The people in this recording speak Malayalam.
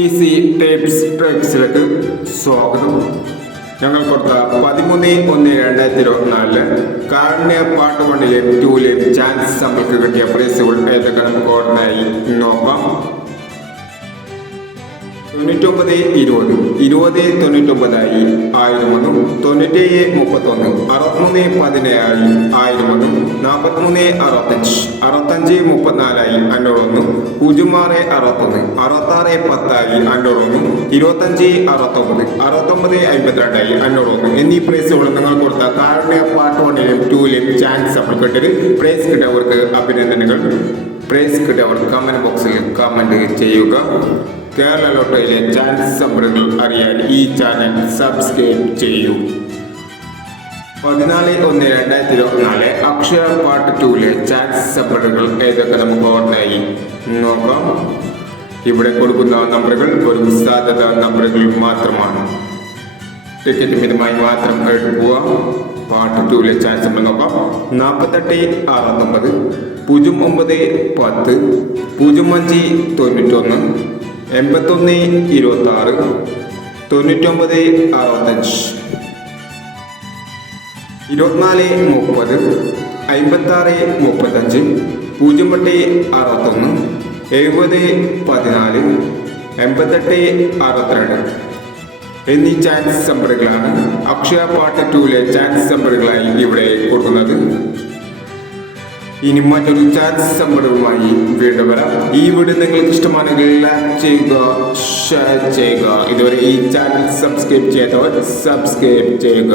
ഈസി ടിപ്സ് ട്രിക്സിലേക്ക് സ്വാഗതം. ഞങ്ങൾ കൊടുത്ത 13/1/2024 കാരുണ്യ പാർട്ട് 1-ലെയും 2-ലെയും ചാൻസ് നമ്മൾക്ക് കിട്ടിയ പ്രൈസുകൾ ഏതൊക്കെ നമുക്ക് ഓർമ്മയായി നോക്കാം. 99 20 20 99 1001 97 31 63 17 1001 43 65 65 34 501 06 61 66 10 501 25 69 69 52 501 എന്നീ പ്രൈസുകൾ നിങ്ങൾ കൊടുത്ത കാരുണ്യ പാർട്ട് 1-ലെയും 2-ലെയും ചാൻസ് നമ്മൾ കിട്ടിയത്. പ്രൈസ് കിട്ടിയവർക്ക് അഭിനന്ദനങ്ങൾ. പ്രൈസ് കിട്ടിയവർ കമന്റ് ബോക്സിൽ കമന്റ് ചെയ്യുക. കേരള ലോട്ടറിയിലെ ചാൻസ് നമ്പറുകൾ അറിയാൻ ഈ ചാനൽ സബ്സ്ക്രൈബ് ചെയ്യൂ. 14/1/2024 അക്ഷയ പാർട്ട് 2-ലെ ചാൻസ് നമ്പറുകൾ ഏതൊക്കെ നമുക്ക് ഓർമ്മയായി നോക്കാം. ഇവിടെ കൊടുക്കുന്ന നമ്പറുകൾ വെറും സാധ്യത നമ്പറുകൾ മാത്രമാണ്. ടിക്കറ്റ് മിതമായി മാത്രം എടുക്കുക. പാർട്ട് 2-ലെ ചാൻസ് നമ്പർ നോക്കാം. 48 69 09 10 05 91 81 26 99 65 24 30 56 35 08 61 70 14 88 62 എന്നീ ചാൻസ് നമ്പറുകളാണ് അക്ഷയ പാർട്ട് 2-ലെ ചാൻസ് നമ്പറുകളായി ഇവിടെ കൊടുക്കുന്നത്. ഇനി മറ്റൊരു ചാൻസ് നമ്പറുമായി വീണ്ടും വരാം. ഈ വീഡിയോ നിങ്ങൾക്ക് ഇഷ്ടമാണെങ്കിൽ ലൈക്ക് ചെയ്യുക, ഷെയർ ചെയ്യുക. ഇതുവരെ ഈ ചാനൽ സബ്സ്ക്രൈബ് ചെയ്യാത്തവർ സബ്സ്ക്രൈബ് ചെയ്യുക.